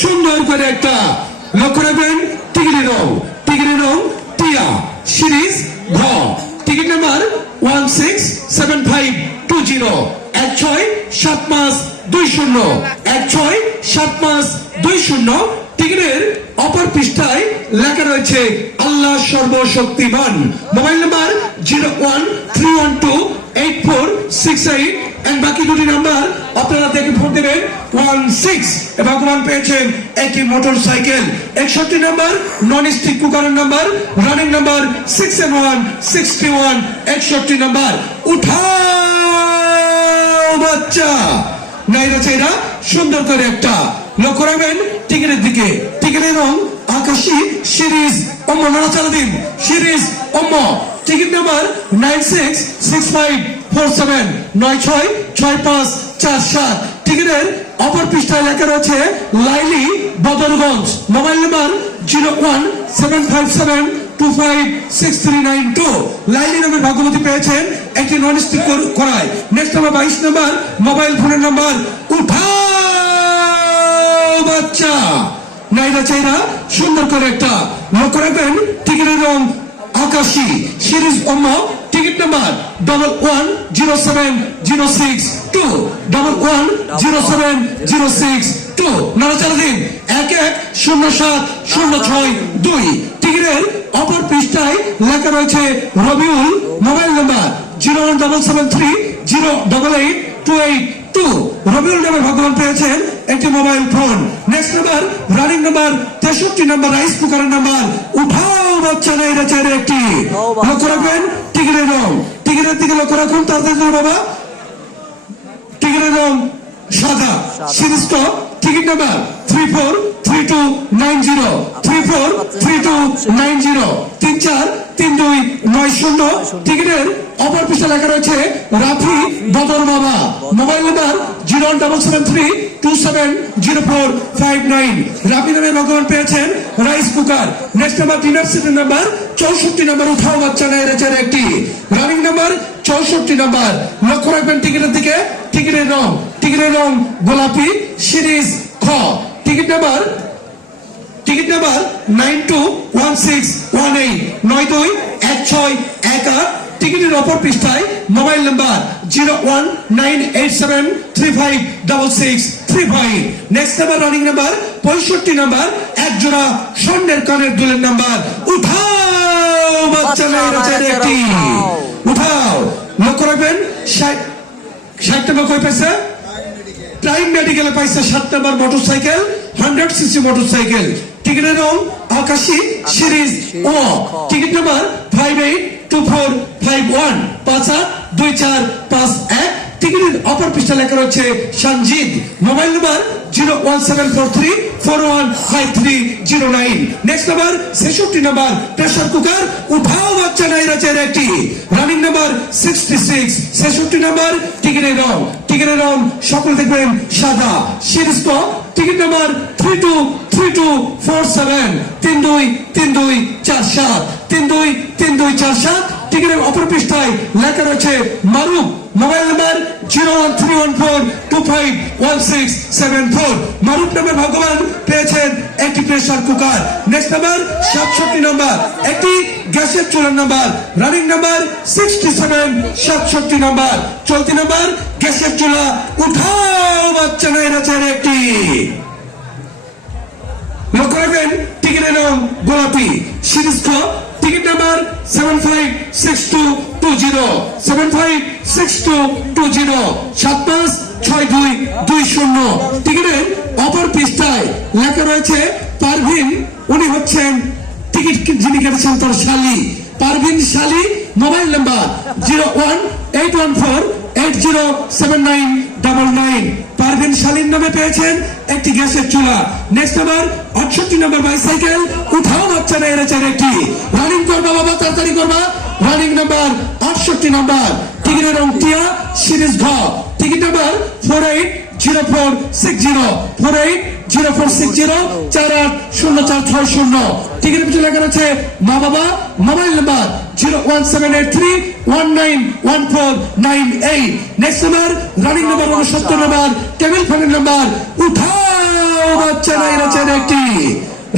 সুন্দর করে একটা লক্ষ্য রাখবেন টিকিটের রং টিয়া সিরিজ ঘ টিকিট নাম্বার 167520 167520 167520 টিকিটের অপর পৃষ্ঠায় লেখা রয়েছে আল্লাহ সর্বশক্তিমান মোবাইল নাম্বার 013128468 এন্ড বাকি দুটি নাম্বার আপনারা দেখে ফোন দেবেন 16 ভগবান পেয়েছেন একটি মোটরসাইকেল 61 নাম্বার নন স্টিক কুকারের number running number 6 and 1 61 61 number উঠাও বাচ্চা নাইরা চাইরা সুন্দর করে একটা লক্ষ্য রাখবেন টিকিটের দিকে টিকিটের রং আকাশী সিরিজ অম্ম নাড়াচাড়া দিন সিরিজ অম্ম টিকিট নাম্বার 966547 966547 টিকিটের অপর পৃষ্ঠায় লেখা রয়েছে লাইলি বদরগঞ্জ মোবাইল নাম্বার 01757256392 লাইলি নামের ভাগ্যবতী পেয়েছেন একটি নন স্টিক করায় নেক্সট নাম্বার 22 নাম্বার মোবাইল ফোনের নাম্বার উঠাও বাচ্চা নাইরা চাইরা সুন্দর করে একটা লক্ষ্য রাখবেন টিকিটের রং আকাশী সিরিজ অম্ম টিকিট নাম্বার 110706 110706 নাড়াচাড়া দিন 110706 টিকিটের অপর পৃষ্ঠায় লেখা রয়েছে রবিউল মোবাইল নাম্বার 017308828 রবিউল নামে ভগবান পেয়েছেন একটি mobile phone next number running number 63 number rice কুকারের নাম্বার উঠাও বাচ্চা নাইরা চাইরা একটি লক্ষ্য রাখবেন টিকিটের রং টিকিটের দিকে লক্ষ্য রাখুন তাড়াতাড়ি বাবা টিকিটের রং সাদা সিরিজ টিকিট নাম্বার 343290 343290 343290 টিকিটের অপর পৃষ্ঠা লেখা রয়েছে রাফি বদর বাবা মোবাইল নাম্বার 077270459 রাফি নামে ভগবান পেয়েছেন rice cooker next number dinner সেটের নাম্বার 64 নাম্বার উঠাও বাচ্চা নেয় রেচার একটি রানিং নাম্বার 64 নাম্বার লক্ষ্য রাখবেন টিকিটের দিকে টিকিটের রং গোলাপি সিরিজ খ টিকিট নাম্বার 921618 921618 টিকিটের অপর পৃষ্ঠায় mobile number 01987356635 next number running number 65 number এক জোড়া স্বর্ণের কানের দুলের নাম্বার উঠাও বাচ্চা নাইরা চাইরা একটি উঠাও লক্ষ্য রাখবেন 60 টাকা কয় পয়সা টাইম মেডিকেলে পাইছে 7 নাম্বার মোটরসাইকেল 100 সিসি মোটরসাইকেল টিকিটের রং আকাশী সিরিজ ও টিকিট নাম্বার 582451 582451 টিকিটের অপর পৃষ্ঠা লেখা রয়েছে Sanjit mobile number 01743415309 next number 66 number pressure cooker উঠাও বাচ্চা নাইরা চাইরা একটি রানিং নাম্বার 66 66 নাম্বার টিকিটের রং সকলে দেখবেন সাদা সিরিজ ক টিকিট নাম্বার 323247 323247 323247 টিকিটের অপর পৃষ্ঠায় লেখা রয়েছে মারুফ মোবাইল নাম্বার 01314251674 মারুফ নামের ভগবান পেয়েছেন একটি pressure cooker next number 67 number একটি গ্যাসের চুলার নাম্বার রানিং নাম্বার 67 67 নাম্বার চলতি নাম্বার গ্যাসের চুলা উঠাও বাচ্চা নাইরা চাইরা একটি লক্ষ্য রাখবেন টিকিটের রং গোলাপি সিরিজ খ টিকিট নাম্বার 756220 756220 756220 টিকিটের অপর পৃষ্ঠায় লেখা রয়েছে পারভিন উনি হচ্ছেন টিকিট যিনি কেটেছেন তার শালী পারভিন শালী মোবাইল নাম্বার 01814807999 পারভিন শালীর নামে পেয়েছেন একটি গ্যাসের চুলা নেক্সট নাম্বার 68 নাম্বার বাইসাইকেল উঠাও বাচ্চা নাইরা চাইরা একটি রানিং করবা বাবা তাড়াতাড়ি করবা রানিং নাম্বার 68 নাম্বার টিকিটের রং টিয়া সিরিজ ঘ টিকিট নাম্বার 480460 480460 480460 টিকিটের পিছনে লেখা আছে মা বাবা mobile number 01783191498 next number running number 69 number table ফ্যানের নাম্বার উঠাও বাচ্চা নাইরা চাইলে একটি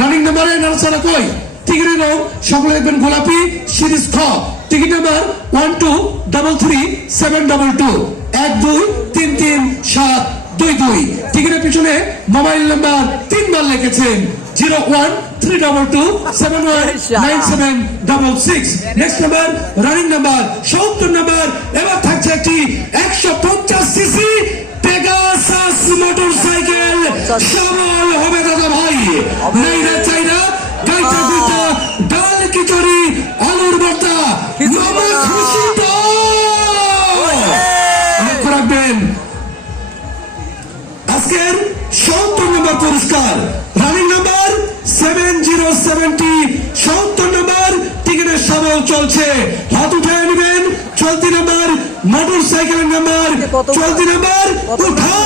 রানিং নাম্বারে নাড়াচাড়া কই টিকিটের রং সকলে দেখবেন গোলাপি সিরিজ খ টিকিট নাম্বার 12333722 12333722 টিকিটের পিছনে মোবাইল নাম্বার 3 বার লিখেছেন 01322719766 next number running number 70 number এবার থাকছে একটি 150 সিসি পেগাসাস মোটরসাইকেল সবল হবে দাদা ভাই নাইরা চাইনা গাইটা গুইটা ডাল খিচুড়ি আলুর ভর্তা মামা খুশি তো লক্ষ্য রাখবেন আজকের 70 নম্বর পুরস্কার রানিং নাম্বার 7070 70 নম্বর টিকিটের সবল চলছে হাত উঠায় নেবেন চলতি নাম্বার মোটরসাইকেলের নাম্বার চলতি নাম্বার উঠাও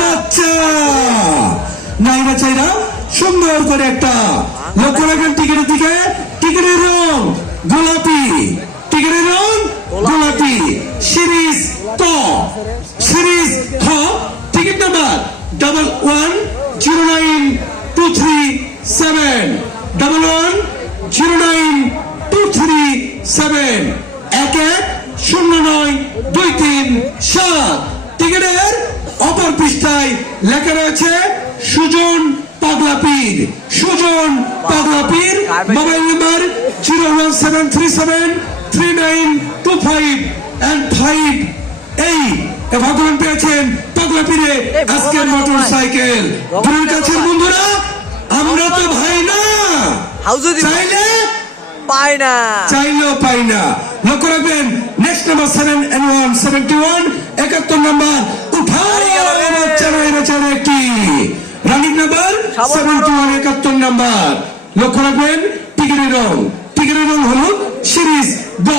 বাচ্চা নাইরা চাইরা সুন্দর করে একটা লক্ষ্য রাখবেন টিকিটের দিকে টিকিটের রং গোলাপি টিকিটের রং গোলাপি সিরিজ ক সিরিজ খ টিকিট নাম্বার 11092337 11092337 11092337 টিকিটের অপর পৃষ্ঠায় লেখা রয়েছে সুজন পাগলাপীর সুজন পাগলাপীর মোবাইল নাম্বার 017373925 ভগবান পেয়েছেন পাগলাপীরে আজকের মোটরসাইকেল দূরের কাছের বন্ধুরা আমরা তো ভাই না চাইলে পাই না চাইলেও পাই না লক্ষ্য রাখবেন নেক্সট নাম্বার 7N171 71 নাম্বার উঠাও বাচ্চারা একটি রানিং নাম্বার 71 71 নাম্বার লক্ষ্য রাখবেন টিকিটের রং হলো সিরিজ গ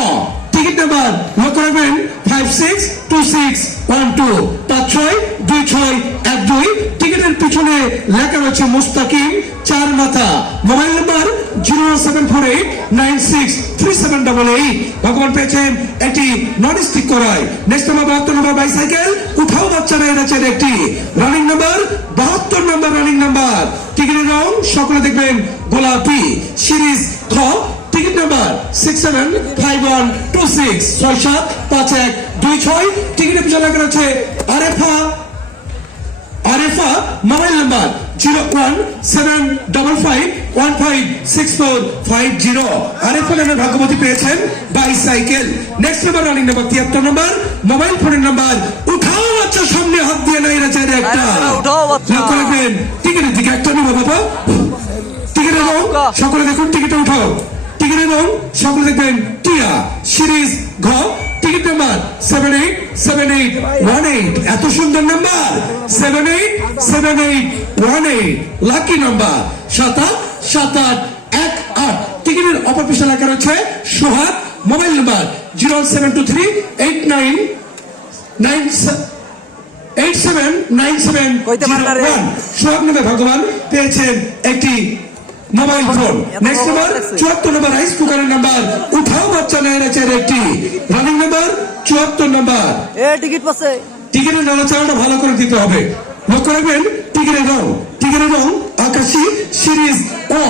টিকিট নাম্বার লক্ষ্য রাখবেন 562612 562612 টিকিটের পিছনে লেখা রয়েছে মুস্তাকিম চার মাথা মোবাইল নাম্বার 074896378 ভগবান পেয়েছেন একটি নন স্টিক করায় নেক্সট নাম্বার 72 নম্বর বাইসাইকেল উঠাও বাচ্চারা এরা চাইলে একটি রানিং নাম্বার 72 নম্বর রানিং নাম্বার টিকিটের রং সকলে দেখবেন গোলাপি সিরিজ খ টিকিট নাম্বার 675126 675126 টিকিটের পিছনে লেখা রয়েছে আরেফা মোবাইল নাম্বার 01755156450 আরেফা নামের ভাগ্যবতী পেয়েছেন bicycle next number running number 73 নম্বর মোবাইল ফোনের নাম্বার উঠাও বাচ্চা সামনে হাত দিয়ে নাই চাইলে একটা লক্ষ্য রাখবেন টিকিটের দিকে একটা নেবো বাবা টিকিটের রং সকলে দেখুন টিকিটে উঠাও টিকিটের রং সকলে দেখবেন টিয়া সিরিজ ঘ টিকিট নাম্বার 787818 এত সুন্দর নাম্বার 787818 লাকি নাম্বার 777818 টিকিটের অপর পৃষ্ঠা লেখা রয়েছে সোহাগ মোবাইল নাম্বার 07238798797 সোহাগ নামে ভগবান পেয়েছেন একটি মোবাইল ফোন নেক্সট নাম্বার 74 নম্বর রাইস কুকারের নাম্বার উঠাও বাচ্চা নেড়েছে একটি রানিং নাম্বার 74 নাম্বার টিকিট পাচ্ছে টিকিটের নাড়াচাড়াটা ভালো করে দিতে হবে লক্ষ্য রাখবেন টিকিটের রং আকাশী সিরিজ ও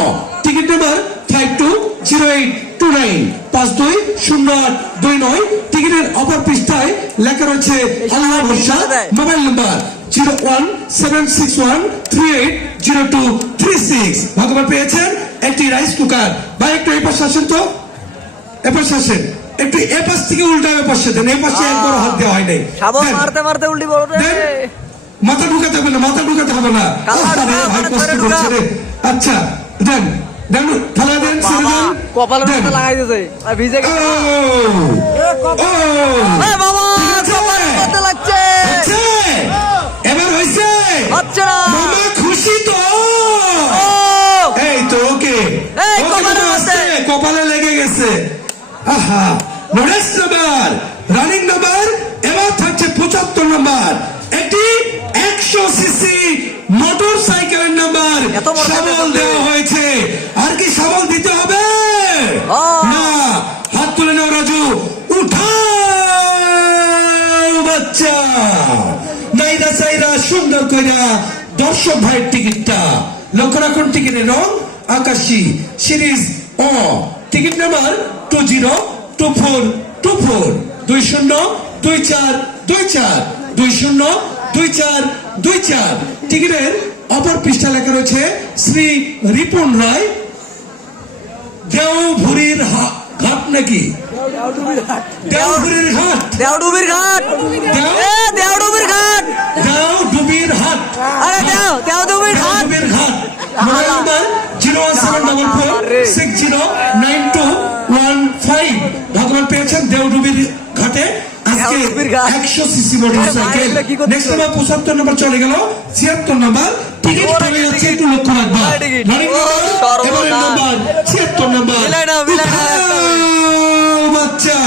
টিকিট নাম্বার 520829 520829 টিকিটের অপর পৃষ্ঠায় লেখা রয়েছে আল্লাহ ভরসা মোবাইল নাম্বার 01761380236 ভগবান পেয়েছেন একটি রাইস কুকার ভাই একটু এই পাশে আসেন তো এপাশে আসেন একটু এ পাশ থেকে উল্টা পাশে দেন এই পাশে একবার হাত দেওয়া হয় নাই মারতে উল্টি বড় মাথা ঢুকাতে হবে না ভাই কষ্ট করছে রে আচ্ছা দেন দেন থালা দেন কপালের মধ্যে লাগাই দিয়েছে ভিজে গেছে বাবা কপালের মধ্যে লাগছে এবার হইছে আচ্ছা মামা খুশি তো এই তো ওকে কপালে লেগে গেছে আহা নেক্সট নাম্বার রানিং নাম্বার এবার থাকছে 75 নাম্বার একটি 100 সিসি মোটরসাইকেলের নাম্বার সাবল দেওয়া হয়েছে আর কি সাবল দিতে হবে না হাত তুলে নাও রাজু উঠাও বাচ্চা নাইরা সাইরা সুন্দর কইরা অর্ষব ভাইয়ের টিকিটটা লক্ষ্য রাখুন। টিকিটের রং আকাশী, সিরিজ অ, টিকিট নাম্বার 202424 202424 202424। টিকিটের অপর পৃষ্ঠা লেখা রয়েছে শ্রী রিপন রায়, দেওভুরির ঘাট নাকি দেওভুরির ঘাট, দেওডুবির ঘাট, দেওডুবির ঘাট, দেওডুবির হাট, আরে দেওডুবির ঘাট। দেওডুবির ঘাট। Mobile number 01744692115। ভগবান পেয়েছেন দেওডুবির ঘাটে আজকে দেওডুবির ঘাট। 100 সিসি মোটরসাইকেল। ভাই, কি করছো? নেক্সট নাম্বার 75 নম্বর চলে গেল, 76 নম্বর টিকিট ওরা কমে যাচ্ছে, টিকিট। একটু লক্ষ্য রাখবা। ওরা টিকিট। রানিং ও, নাম্বার সর্বনাশ। এবারের নাম্বার 76 নম্বর। মিলাই না, উঠাও বাচ্চা,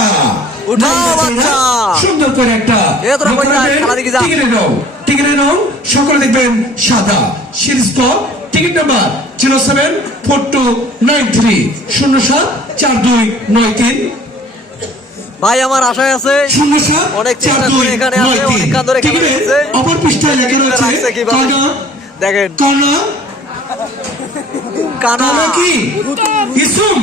উঠাও বাচ্চা। সুন্দর করে একটা এ তোরা কই যা, খেলা দেখি যা। টিকিটের রং সকলে দেখবেন সাদা, সিরিজ ক, টিকিট নাম্বার 074293 074293 ভাই আমার আশায় আছে 07 অনেক চেষ্টা করে এখানে আসে, অনেকক্ষণ ধরে খেলা টিকিটের দেখছে। অপর পৃষ্ঠায় লেখা রয়েছে রাখছে কিভাবে? কানা দেখেন কানা কানা, কানা কি ইসুম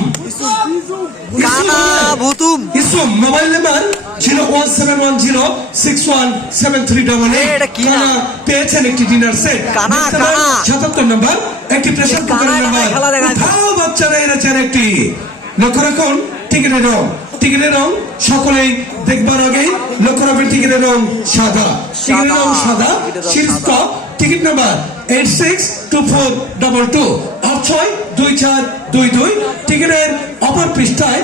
কানা ভুতুম। ইসুম। Mobile number 01710617388। এটা কি না? কানা পেয়েছেন একটি ডিনার সেট। কানা, Next নাম্বার কানা। 77 নাম্বার একটি প্রেসার কুকার কানা, নাম্বার। খেলা দেখাচ্ছে। উঠাও বাচ্চারা, এরা চার একটি লক্ষ্য রাখুন। টিকিটের রং, টিকিটের রং সকলেই দেখবার আগেই লক্ষ্য রাখবেন। টিকিটের রং সাদা, টিকিটের রং সাদা, টিকিটের রং সিরিজ সাদা। Ticket number 862422 862422। টিকিটের অপর পৃষ্ঠায়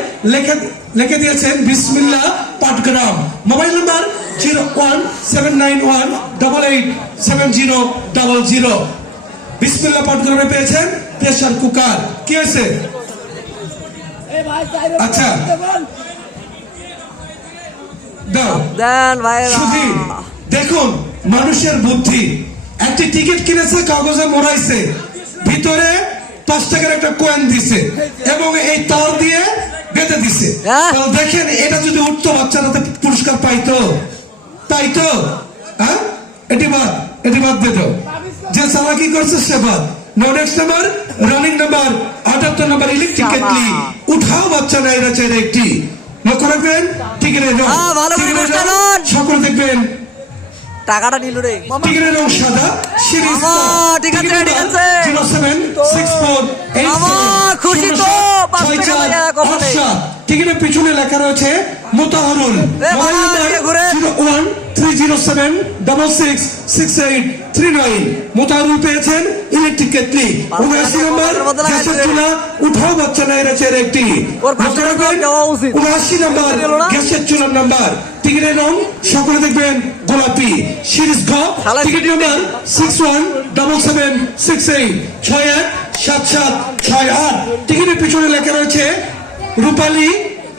লিখে দিয়েছেন বিসমিল্লাহ পাটগ্রাম। Mobile number 01791887000। বিসমিল্লাহ পাটগ্রামে পেয়েছেন প্রেসার কুকার। কি হয়েছে? আচ্ছা দাও দেন ভাই সুধীর, দেখুন মানুষের বুদ্ধি। একটি টিকিট কিনেছে, কাগজে মোড়াইছে, ভিতরে 5 টাকার একটা কয়েন দিছে এবং এই তার দিয়ে বেঁধে দিছে। হ্যাঁ? তাহলে দেখেন এটা যদি উঠতো বাচ্চারা তো পুরস্কার পাইতো, তাই তো? হ্যাঁ, এটি বাদ দিত। যে চালাকি করছে সে বাদ। Next number running number 78 number electric kettle. উঠাও বাচ্চারা, এরা চাইলে একটি লক্ষ্য রাখবেন। টিকিটের রং, হ্যাঁ, ভালো করে টিকিটের চেষ্টা রং করুন। সকলে দেখবেন। টাকাটা নিল রে। টিকিটের রং সাদা, সিরিজ মামা, ঠিক আছে, ঠিক আছে। 076487 মামা, খুশি তো, 5 টাকা লাগে কপালে। টিকিটের পিছনে লেখা রয়েছে মোতাহারুল। মামা, এদিকে ঘুরেন। 01307666839। মোতাহারুল পেয়েছেন ইলেকট্রিক কেটলি। 79 নম্বর মধ্যে লাগাই গ্যাসের দিলেন। চুলা। উঠাও বাচ্চা না, এরা চেয়ে একটি ওর 5 টাকা দেওয়া উচিত। 79 নম্বর দিল না? গ্যাসের চুলার নাম্বার। টিকিটের রং সকলে দেখবেন গোলাপি, সিরিজ ঘ, শালা টিকিট নাম্বার 617768 617768। টিকিটের পিছনে লেখা রয়েছে রূপালী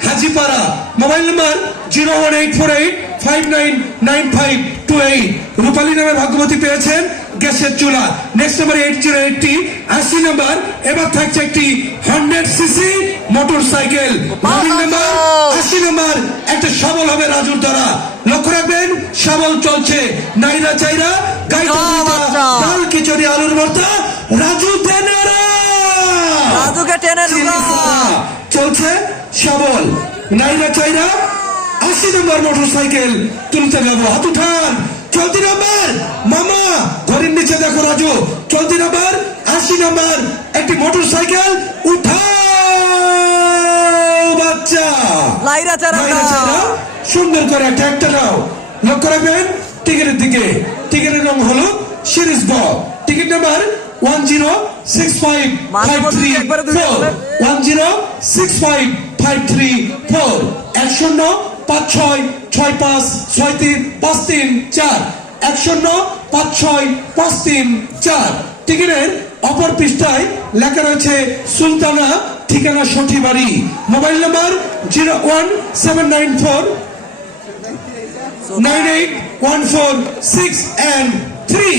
হাজিপাড়া। Mobile number 01848599528। রূপালী নামে ভাগ্যবতী পেয়েছেন গ্যাসের চুলা। Next number 8080 80 number. এবার থাকছে একটি 100 CC motor cycle. Running number 80 number একটা সবল হবে রাজুর দ্বারা। লক্ষ্য রাখবেন, সবল চলছে। নাইরা চাইরা গাইতে বাচ্চা। ডাল খিচুড়ি আলুর ভর্তা, রাজু দেনারা রাজুকে টেনে ঢুকা। চলছে সবল। নাইরা চাইরা 80 নম্বর মোটর সাইকেল তুলতে যাবো। হাত উঠান। চলতি নাম্বার মামা ঘরের নিচে দেখো রাজু। চলতি নাম্বার 80 নম্বর একটি মোটর সাইকেল। উঠাও বাচ্চা, লাইরা চারা। নাইরা চাইরা সুন্দর করে একটা নাও। লক্ষ্য রাখবেন টিকিটের দিকে। টিকিটের রং হলো সিরিজ ব। Ticket number 1065534 1065534 1056656353 10565354। টিকিটের অপর পৃষ্ঠায় লেখা রয়েছে সুলতানা, ঠিকানা সঠিবাড়ি। Mobile number 01794 981463।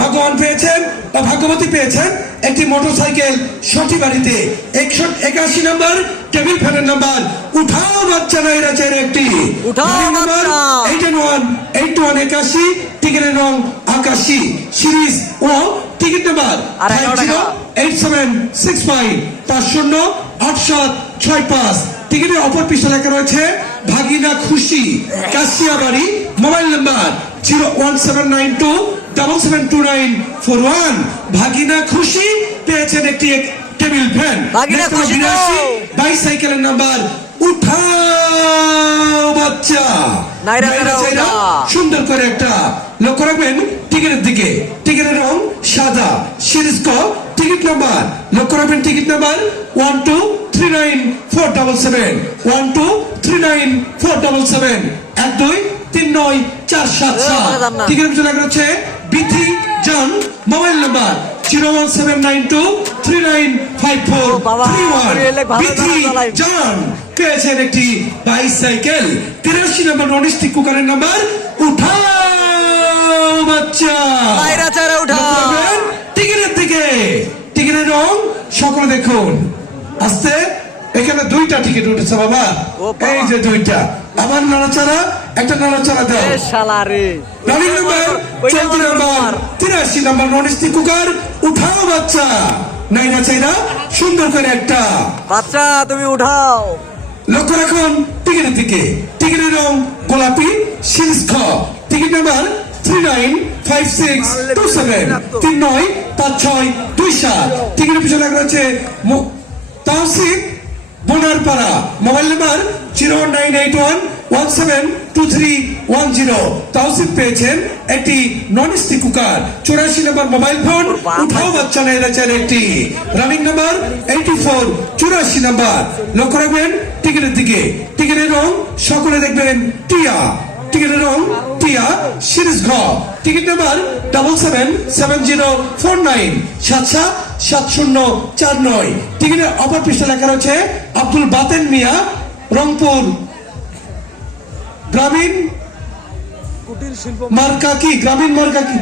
ভগবান পেয়েছেন বা ভাগ্যবতী পেয়েছেন একটি মোটরসাইকেল সঠিবাড়িতে। 81 নম্বর টেবিল ফ্যানের নাম্বার। উঠাও বাচ্চা না, এরা চাইলে একটি উঠাও নাম্বার বাচ্চা। 8181 টিকিটের রং আকাশী সিরিজ ও টিকিট নাম্বার আর 11 টাকা। 8765 508765 টিকিটের অপর পৃষ্ঠে লেখা রয়েছে ভাগিনা খুশি কাশিয়াবাড়ি মোবাইল নাম্বার 01792772941 ভাগিনা খুশি পেয়েছেন একটি টেবিল ফ্যান ভাগিনা খুশি তো। বাইসাইকেলের নাম্বার উঠাও বাচ্চা নাইরা নাইরা চাইরা উঠা। সুন্দর করে একটা লক্ষ্য রাখবেন টিকিটের দিকে টিকিটের রং সাদা সিরিজ ক টিকিট নাম্বার লক্ষ্য রাখবেন টিকিট নাম্বার 1239477 1239477 123947 টিকিটের পিছনে লেখা রয়েছে বিথি জান মোবাইল নাম্বার 01792395431 বাবা, ভালো বিথি চালাই। জান পেয়েছেন একটি বাইসাইকেল 83 নম্বর ননস্টিক কুকারের নাম্বার উঠাও বাচ্চা নাইরা চাইরা উঠাও। লক্ষ্য রাখবেন টিকিটের দিকে টিকিটের রং সকলে দেখুন আস্তে এখানে দুইটা টিকিট উঠেছে বাবা ও বাবা। এই যে দুইটা আবার নাড়াচাড়া একটা নাড়াচাড়া দাও এ শালা রে রানিং নাম্বার ওইটা 14 নাম্বার 83 নম্বর ননস্টিক কুকার উঠাও বাচ্চা নাইরা চাইরা সুন্দর করে একটা বাচ্চা তুমি উঠাও। লক্ষ্য রাখুন টিকিটের দিকে টিকিটের রং গোলাপি সিরিজ খ টিকিট নাম্বার 395627 395627 টিকিটের পিছনে লেখা রয়েছে তাওসিফ বোনারপাড়া মোবাইল নাম্বার 09811172310 তাওসিফ পেয়েছেন একটি নন স্টিক কুকার 84 নম্বর মোবাইল ফোন উঠাও বাচ্চা নাইরা চাইরা একটি রানিং নাম্বার 84 84 নাম্বার লক্ষ্য রাখবেন টিকিটের দিকে টিকিটের রং সকলে দেখবেন টিয়া টিকিটের রং টিয়া সিরিজ ঘ টিকিট নাম্বার 777049 777049 টিকিটের অপর পৃষ্ঠে লেখা রয়েছে আব্দুল বাতেন মিয়া রংপুর গ্রামীণ মার্কা কি গ্রামীণ মার্কা কি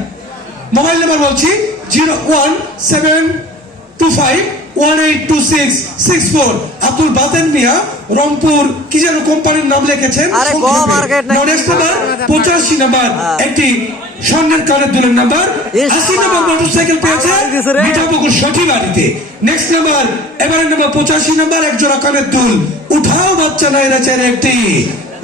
মোবাইল নাম্বার বলছি 01725182664 আব্দুল বাতেন মিয়া রংপুর কি যেন কোম্পানির নাম লিখেছেন আরে গো মার্কেট নাকি? নেক্সট নাম্বার 85 নাম্বার একটি স্বর্ণের কানের দুলের নাম্বার ইস 80 নাম্বার মোটরসাইকেল পেয়েছে আমার দিছে রে। মিঠাপুকুর সঠি বাড়িতে নেক্সট নাম্বার এবারে নাম্বার 85 নাম্বার এক জোড়া কানের দুল উঠাও বাচ্চা নাইরা চাইরা একটি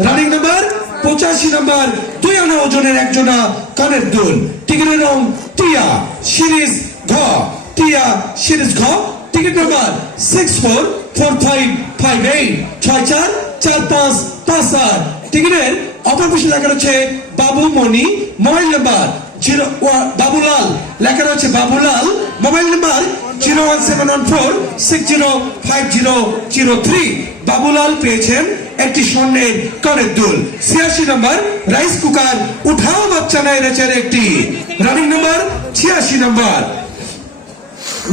রানিং নাম্বার 85 নাম্বার 2 আনা ওজনের এক জোড়া কানের দুল টিকিটের রং টিয়া সিরিজ ঘ টিয়া সিরিজ ঘ টিকিট নাম্বার 644558 644558 টিকিটের অপর পাশে লেখা রয়েছে বাবু মনি মোবাইল নাম্বার বাবুলাল লেখা রয়েছে বাবুলাল মোবাইল নাম্বার 01714605003 বাবুলাল পেয়েছেন একটি স্বর্ণের কানের দুল 86 নম্বর রাইস কুকার উঠাও বাচ্চা নাইরা চাইরা একটি রানিং নাম্বার 86 নম্বর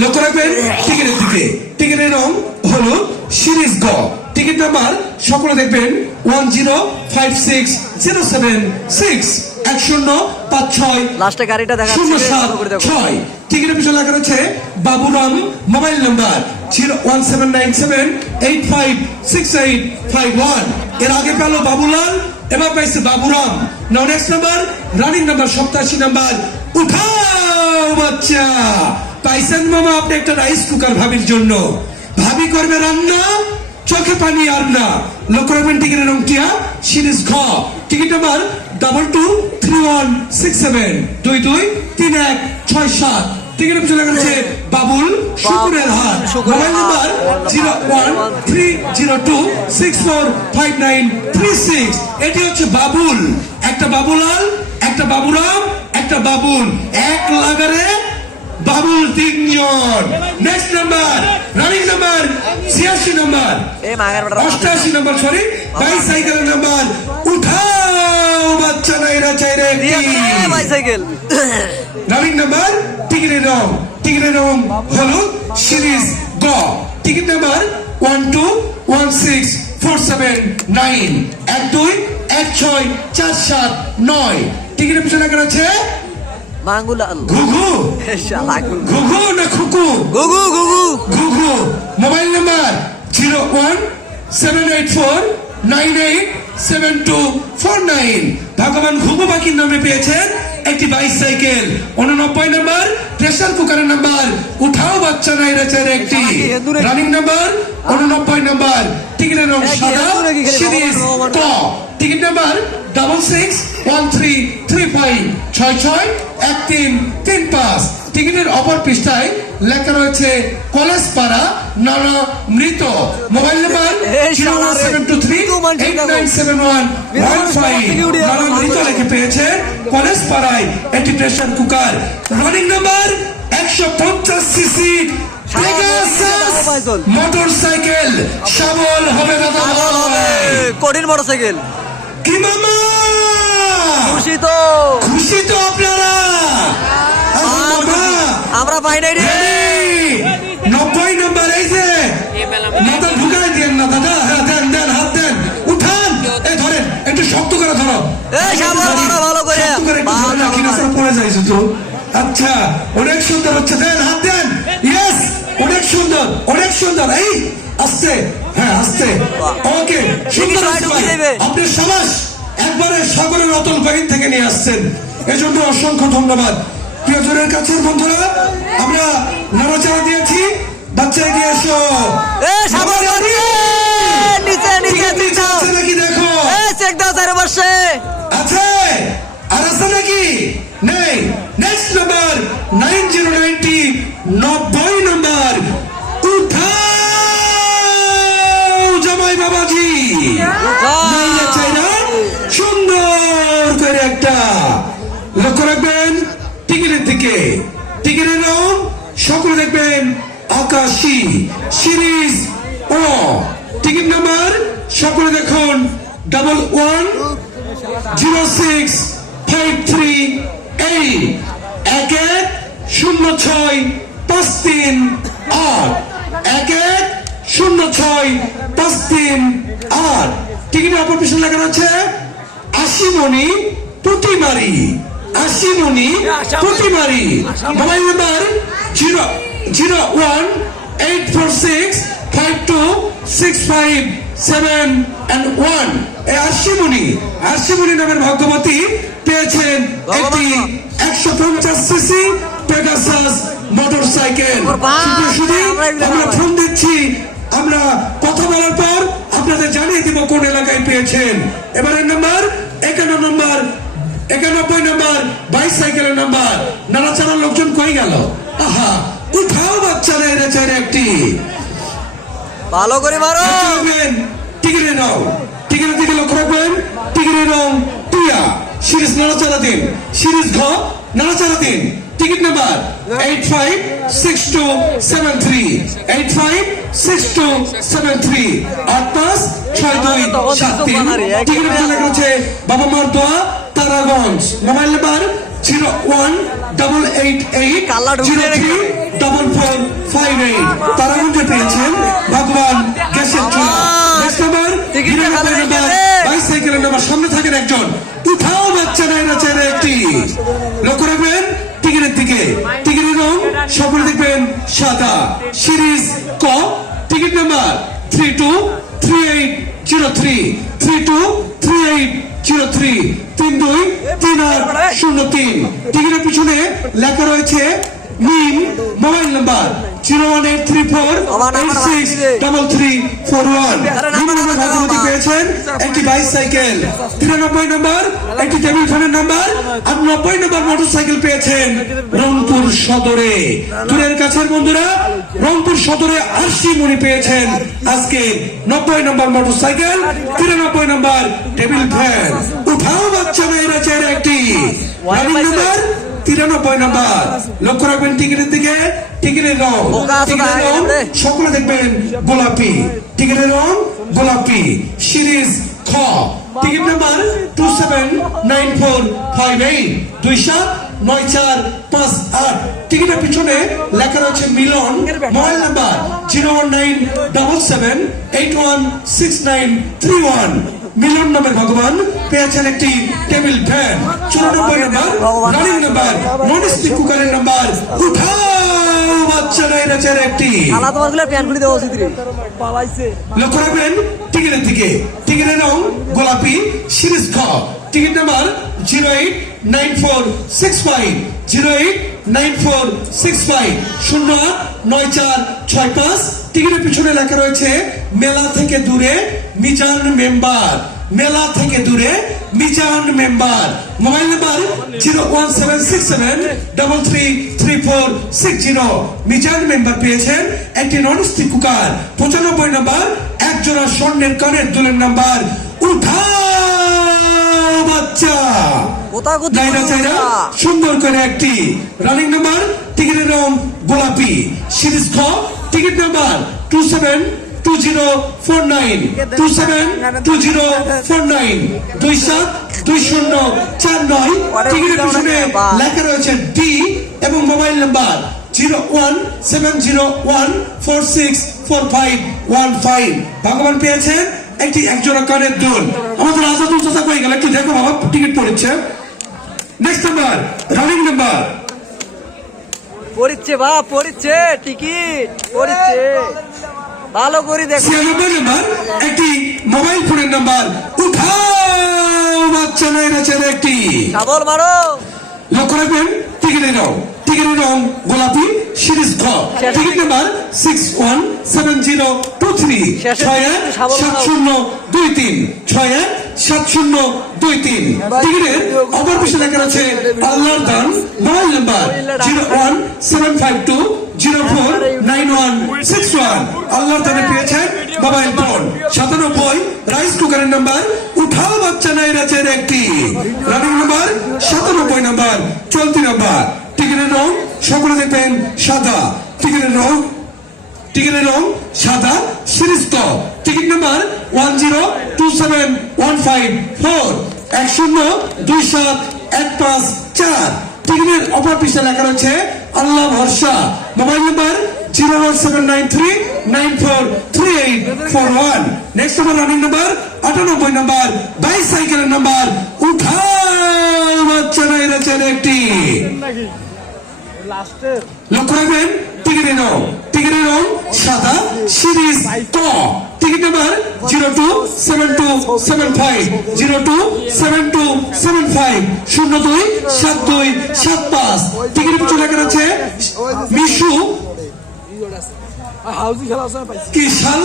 লক্ষ্য রাখবেন টিকিটের দিকে টিকিটের রং হলুদ সিরিজ গ টিকিট নাম্বার সকলে দেখবেন 1056076 1056 লাস্টে গাড়িটা দেখাচ্ছি রে, ভালো করে দেখো। 076 টিকিটের পিছনে লেখা রয়েছে বাবুরাম মোবাইল নাম্বার 01797856851 এর আগে পেল বাবুলাল এবার পাইছে বাবুরাম নাও next number running number 87 number উঠাও বাচ্চা পাইছেন মামা আপনি একটা রাইস কুকার ভাবির জন্য ভাবি করবে রান্না চোখে পানি আর না লক্ষ্য রাখবেন টিকিটের রং টিয়া সিরিজ ঘ টিকিট নাম্বার 223167 223167 টিকিটের পিছনে লেখা আছে বাবুল শুকুরের হাট মোবাইল নাম্বার 01302645936 এটি হচ্ছে বাবুল একটা বাবুলাল একটা বাবুরাম একটা বাবুল এক লাগারে বাবুল তিনজন next number running number 86 number এ মাগার বেটা 88 নাম্বার সরি বাইসাইকেলের নাম্বার উঠাও বাচ্চা নাইরা চাইরে একটি বাইসাইকেল রানিং নাম্বার টিকিটের রং হলুদ সিরিজ গ টিকিট নাম্বার 1216479 121647 টিকিটের পিছনে লেখা আছে মাঙ্গুলাল ঘুঘু এ শালা গুগু ঘুঘু না খুকু গুগু গুগু ঘুঘু মোবাইল নাম্বার 01784987249 ভগবান ঘুঘু পাখির নামে পেয়েছেন একটি বাইসাইকেল। 89 নম্বর প্রেসার কুকারের নাম্বার উঠাও বাচ্চা নাইরা চেয়ারে একটি। রানিং নাম্বার 89 নম্বর টিকিটের রং সাদা সিরিজ ক। Ticket number 661335 661335। টিকিটের অপর পৃষ্ঠায় লেখা রয়েছে কলেজ পাড়া নানা মৃত। Mobile number 01723897115। নানা মৃত লিখে পেয়েছে কলেজ পাড়ায় একটি pressure cooker. Running number 150 CC motorcycle. শাবল হবে দাদা কঠিন মোটরসাইকেল। কি মামা খুশি তো আপনারা? মামা আমরা পাই নাই রে। 90 নম্বর এই যে মাথা ঢুকাই দেন না দাদা। হ্যাঁ দেন দেন, হাত দেন, উঠান। এই ধরেন, একটু শক্ত করে ধরো। এই শাবল মারো ভালো করে। শক্ত করে একটু ধরো না, কিনা সব পড়ে যায় শুধু। আচ্ছা, অনেক সুন্দর হচ্ছে, দেন হাত দেন। ইয়েস, অনেক সুন্দর, অনেক সুন্দর। এই আস্তে, হ্যাঁ আস্তে। ওকে, সুন্দর হচ্ছে ভাই। আপনি সাবাস, একবারে সাগরের অতল গহীন থেকে নিয়ে আসছেন, এজন্য অসংখ্য ধন্যবাদ। প্রিয়জনের কাছে বন্ধুরা, আমরা নাড়াচাড়া দিয়েছি। বাচ্চা এগিয়ে এসো। নিচে নিচে আছে নাকি দেখো। চেক দাও চারপাশে আছে আর আছে নাকি নেই? নেক্সট নাম্বার 9090 90 নম্বর উঠাও জামাই বাবাজি। নাইলে চাইনা সুন্দর করে একটা লক্ষ্য রাখবেন টিকিটের দিকে। টিকিটের রং সকলে দেখবেন আকাশী সিরিজ ও। টিকিট নাম্বার সকলে দেখুন 110653 110653 110653। টিকিটের অপর পিছনে লেখা আছে আশিমণি পুটিমারি। আশিমণি পুটিমারি। মোবাইল নাম্বার 00184652657 এই আশিমণি নামের ভাগ্যবতী পেয়েছেন একটি 150 সিসি পেগাসাস মোটরসাইকেল। আমরা ফোন দিচ্ছি, আমরা কথা বলার পর আপনাদের জানিয়ে দিব কোন এলাকায় পেয়েছেন। এবারের নাম্বার 91 নম্বর বাইসাইকেলের নাম্বার। নানাচারার লোকজন কই গেল? আহা, উঠাও বাচ্চারা এর চাইরে একটি। ভালো করে মারো। টিকিটের রং, টিকিটের দিকে লক্ষ্য রাখবেন। টিকিটের রং টিয়া। সিরিজ নাড়াচাড়া দিন, সিরিজ ঘ নাড়াচাড়া দিন। Ticket number 856273 856273 856273। টিকিটের লেখা রয়েছে বাবা মার দোয়া তারাগঞ্জ। Mobile number 01888034458। তারাগঞ্জে পেয়েছেন ভগবান গ্যাসের চুলা। বাইসাইকেলের নাম্বার সামনে থাকেন একজন। উঠাও বাচ্চা নাইরা চেয়ারে একটি। লক্ষ্য রাখবেন টিকিটের দিকে। টিকিটের রং সকলে দেখবেন সাদা সিরিজ ক। Ticket number 323803 323803 323803। টিকিটের পিছনে লেখা রয়েছে মিম। Mobile number 01834863341। পেয়েছেন একটি বাইসাইকেল। 93 নম্বর একটি টেবিল ফ্যানের নাম্বার। আর 90 নম্বর মোটরসাইকেল পেয়েছেন রংপুর সদরে। দূরের কাছের বন্ধুরা, রংপুর সদরে আশিমণি পেয়েছেন আজকে 90 নম্বর মোটরসাইকেল, 93 নম্বর টেবিল ফ্যান। উঠাও বাচ্চা মেয়েরা চেয়ারে একটি। নাম্বার 93 নম্বর। লক্ষ্য রাখবেন টিকিটের দিকে। টিকিটের রং সকলে দেখবেন গোলাপি। টিকিটের রং গোলাপি সিরিজ খ। Ticket number 279458 279458। টিকিটের পিছনে লেখা রয়েছে মিলন। Mobile number 01977816931। মিলন নামের ভগবান পেয়েছেন একটি টেবিল ফ্যান। 94 নম্বর রানিং নাম্বার নন স্টিক কুকারের নাম্বার। উঠাও বাচ্চা নাইরা চেয়ারে একটি। লক্ষ্য রাখবেন টিকিটের দিকে। টিকিটের রং গোলাপি সিরিজ খ। টিকিট নাম্বার 089465 089465 টিকিটের পিছনে লেখা রয়েছে মেলা থেকে দূরে মিজান মেম্বার, মেলা থেকে দূরে Mizan member. Mobile number 01767333460। Mizan member পেয়েছেন একটি ননস্টিক কুকার। 95 নাম্বার এক জোড়া স্বর্ণের কানের দুলের নাম্বার। উঠাও বাচ্চা কোথাকুতি নাইরা চাইরা সুন্দর করে একটি রানিং নাম্বার, টিকিটের রং গোলাপি, সিরিজ খ, টিকিট নাম্বার 272049 272049 272049। টিকিটের পিছনে লেখা রয়েছে ডি এবং মোবাইল নাম্বার 01701464515। ভগবান পেয়েছেন একটি একজোড়া কানের দুল। আমাদের আজাদুল চাচা কই গেল? একটু দেখো বাবা, টিকিট পড়েছে। নেক্সট নাম্বার রানিং নাম্বার পড়িচ্ছে বা পড়িচ্ছে টিকিট পড়িচ্ছে ভালো করে দেখো। 96 নাম্বার একটি মোবাইল ফোনের নাম্বার। উঠাও বাচ্চা নাইরা ছেড়ে একটি। সাবল মারো। লক্ষ্য রাখবেন টিকিটের রং, টিকিটের রং গোলাপি, সিরিজ খ, টিকিট নাম্বার 617023 617023 617023। টিকিটের অপর পাশে লেখা আছে আল্লাহর দান। Mobile number 01752049161। আল্লাহর দানে পেয়েছেন মোবাইল ফোন। 97 রাইস কুকারের নাম্বার। উঠাও বাচ্চা নাইরা ছেড়ে একটি। রানিং নাম্বার 97 নাম্বার, চলতি নাম্বার। টিকিটের রং সকলে দেখবেন সাদা, টিকিটের রং সাদা, সিরিজ ক, টিকিট নাম্বার 1027154 102715 টিকিটের অপর পৃষ্ঠা লেখা রয়েছে আল্লাহ ভরসা। Mobile number 01793943841। Next number running number 98 number, বাইসাইকেলের নাম্বার। উঠাও বাচ্চা নাইরা ছেড়ে একটি। লক্ষ্য রাখবেন টিকিটের রং সাদা, সিরিজ ক, টিকিট নাম্বার 027275 027275 027275। টিকিটের পিছনে লেখা আছে মিশু হাউজি খেলা আছে পাইছি কি শাল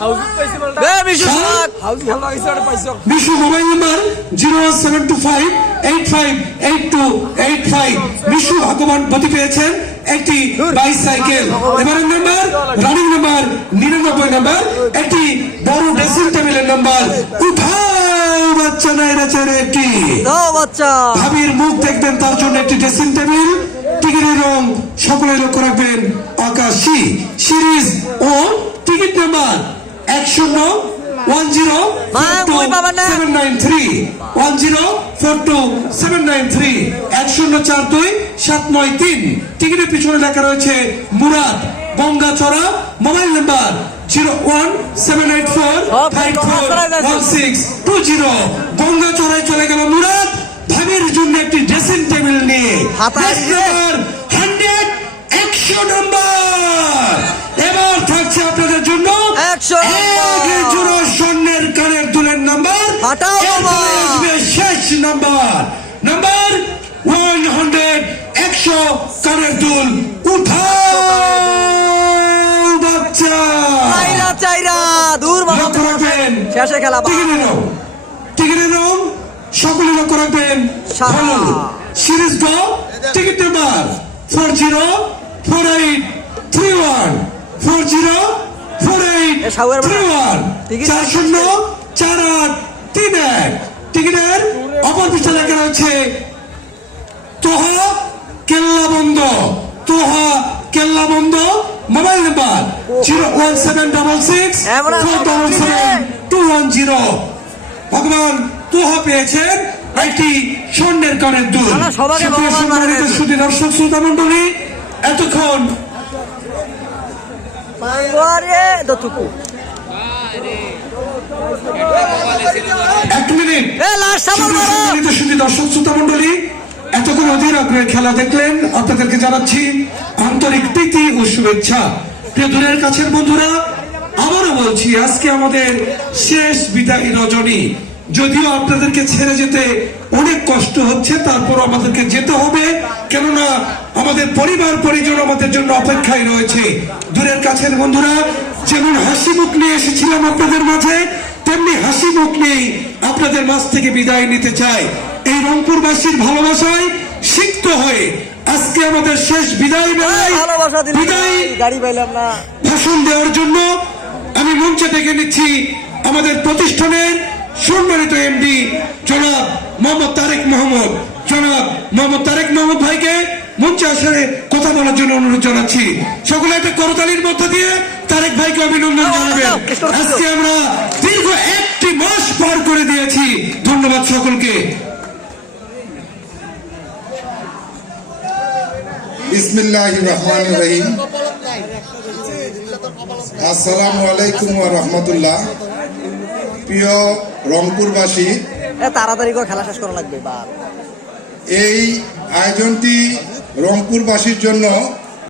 হাউজি পাইছি বলটা বে মিশু শাক। হাউজি খেলা আছে ওটা পাইছি মিশু। Mobile number 01725858285। মিশু ভগবান প্রতি পেয়েছেন একটি বাইসাইকেল। এবারের নাম্বার রানিং নাম্বার 99 নাম্বার, একটি বড় ড্রেসিং টেবিলের নাম্বার। উঠাও বাচ্চা নাইরা ছেড়ে একটি। দাও বাচ্চা। ভাবির মুখ দেখবেন তার জন্য একটি ড্রেসিং টেবিল। টিকিটের রং সকলে লক্ষ্য রাখবেন আকাশী, সিরিজ ও টিকিট নাম্বার 101042793 1042793 1042793। টিকিটের পিছনে লেখা রয়েছে মুরাদ বঙ্গাচড়া। Mobile number 01784541620। গঙ্গাচড়ায় চলে গেল মুরাদ ভাবির জন্য একটি ড্রেসিং টেবিল নিয়ে। হাতায় নাম্বার 100 100 নাম্বার। এবার থাকছে আপনাদের জন্য 100 এক জোড়া স্বর্ণের কানের দুলের নাম্বার। হাঁটাও এরপরে বাবা। আসবে শেষ নাম্বার, নাম্বার 100 100 কানের দুল। উঠাও বাচ্চা। চাইরা চাইরা দূর বাবা। লক্ষ্য রাখবেন শেষে খেলা বা। টিকিটের রং সকলে লক্ষ্য রাখবেন সাদা। হলুদ, সিরিজ গ, টিকিট নাম্বার 404831 404831 টিকিট 404831। টিকিটের অপর পৃষ্ঠা লেখা রয়েছে তোহা কেল্লা বন্ধ। Mobile number 01766477210। ভগবান তোহা পেয়েছেন একটি স্বর্ণের কানের দুল। সবাইকে ভগবান বানিয়ে দিয়েছে। সুধী দর্শক শ্রোতা মন্ডলী, এতক্ষণ বাঙ্গুয়ারে দতুকু 1 মিনিট এ লাস্ট সাবল মারো। সুধী দর্শক শ্রোতা মন্ডলী, এতক্ষণ অধীর আগ্রহে খেলা দেখলেন। আপনাদেরকে জানাচ্ছি আন্তরিক প্রীতি ও শুভেচ্ছা। প্রিয় দূরের কাছের বন্ধুরা, আবারও বলছি আজকে আমাদের শেষ বিদায়ী রজনী। যদিও আপনাদেরকে ছেড়ে যেতে অনেক কষ্ট হচ্ছে, তারপর আমাদেরকে যেতে হবে, কেননা আমাদের পরিবার পরিজন আমাদের জন্য অপেক্ষায় রয়েছে। দূরের কাছের বন্ধুরা, যেমন হাসি মুখ নিয়ে এসেছিলাম আপনাদের মাঝে, তেমনি হাসি মুখ নিয়ে আপনাদের মাঝ থেকে বিদায় নিতে চাই। এই রংপুরবাসীর ভালোবাসায় সিক্ত হয়ে আজকে আমাদের শেষ বিদায় বেলায় ভালোবাসা দিলাম, বিদায় গাড়ি পাইলাম না। ভাষণ দেওয়ার জন্য আমি মঞ্চে ডেকে নিচ্ছি আমাদের প্রতিষ্ঠানের সম্মানিত এমডি জনাব মোহাম্মদ তারেক মাহমুদ ভাইকে মঞ্চে আসলে কথা বলার জন্য অনুরোধ জানাচ্ছি। সকলে একটা করতালির মধ্য দিয়ে তারেক ভাইকে অভিনন্দন জানাবেন। আজকে আমরা দীর্ঘ 1টি মাস পার করে দিয়েছি। ধন্যবাদ সকলকে। বিসমিল্লাহির রহমানির রহিম। আসসালামু আলাইকুম ওয়া রাহমাতুল্লাহ। প্রিয় রংপুরবাসী, তাড়াতাড়ি করে খেলা শেষ করা লাগবে। এই আয়োজনটি রংপুরবাসীর জন্য